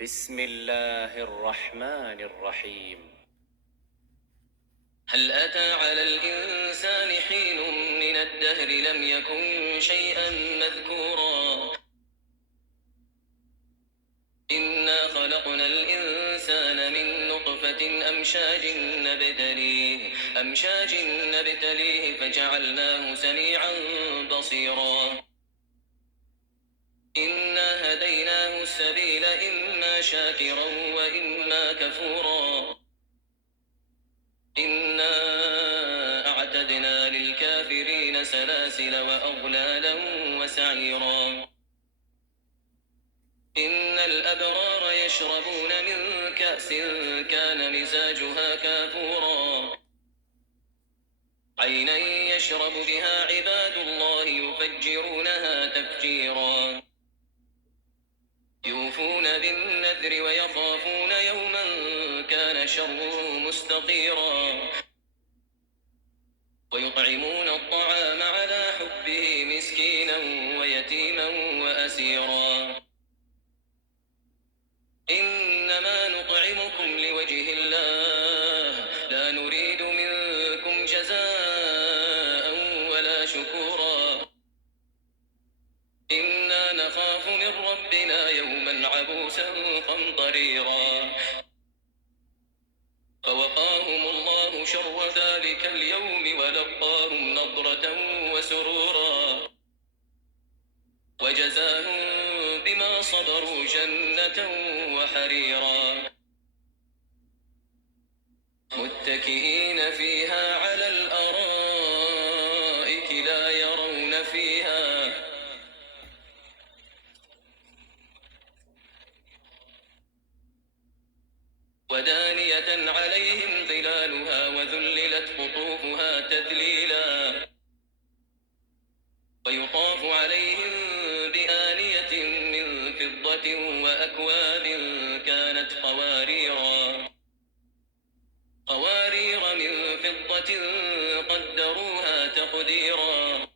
بسم الله الرحمن الرحيم. هل أتى على الإنسان حين من الدهر لم يكن شيئا مذكورا إنا خلقنا الإنسان من نطفة أمشاج نبتليه فجعلناه سميعا بصيرا إنا هديناه السبيل إما شاكرا وإما كفورا إنا أعتدنا للكافرين سلاسل وأغلالا وسعيرا إن الأبرار يشربون من كأس كان مزاجها كافورا عينا يشرب بها عباد الله يفجرونها تفجيرا يوفون بالنذر ويخافون يوما كان شره مستطيرا ويطعمون الطعام على حبه مسكينا ويتيما وأسيرا إنما نطعمكم لوجه الله لا نريد منكم جزاء ولا شكورا إنا نخاف من ربنا يوما عبوسا قمطريرا فوقاهم الله شر ذلك اليوم ولقاهم نضرة وسرورا وجزاهم بما صبروا جنة وحريرا متكئين فيها على الأرائك لا يرون فيها ودانية عليهم ظلالها وذللت قطوفها تذليلا ويطاف عليهم بآنية من فضة وأكواب كانت قوارير من فضة قدروها تقديرا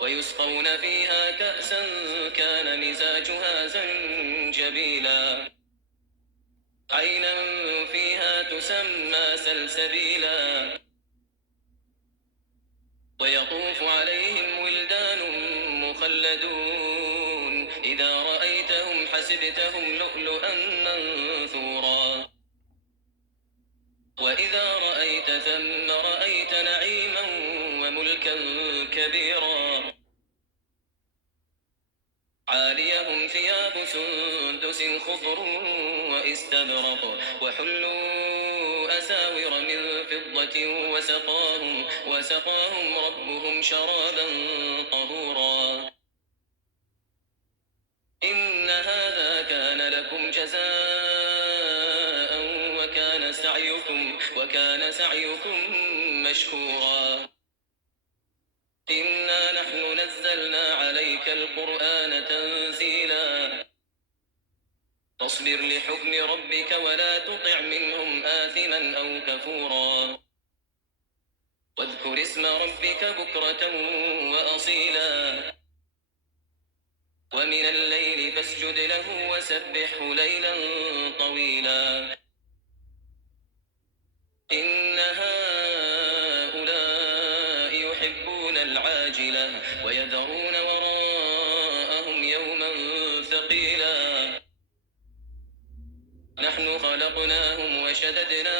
ويسقون فيها كأسا كان مزاجها زنجبيلا عينا فيها تسمى سلسبيلا ويطوف عليهم ولدان مخلدون إذا رأيتهم حسبتهم لؤلؤا منثورا وإذا رأيت ثم رأيت نعيما وملكا كبيرا عاليهم ثياب سندس خضر واستبرق وحلوا أساور من فضة وسقاهم ربهم شرابا طهورا إن هذا كان لكم جزاء وكان سعيكم مشكورا إنا نحن نزلنا عليك القرآن تنزيلا فاصبر لحكم ربك ولا تطع منهم آثما أو كفورا واذكر اسم ربك بكرة وأصيلا ومن الليل فاسجد له وسبحه ليلا طويلا إن هؤلاء يحبون العاجلة ويذرون وراءهم يوما ثقيلا نحن خلقناهم وشددنا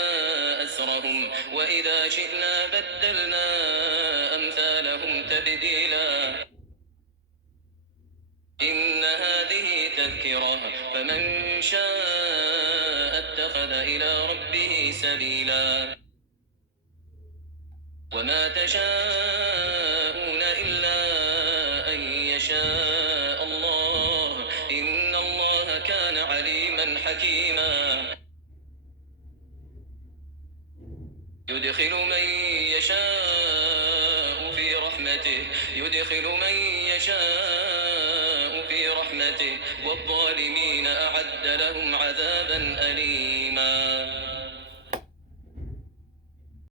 أسرهم وإذا شئنا بدلنا أمثالهم تبديلا إن هذه تذكرة فمن شاء اتخذ إلى ربه سبيلا وما تشاءون إلا أن يشاء الله إن الله كان عليما حكيما يدخل من يشاء في رحمته والظالمين أعد لهم عذابا أليما.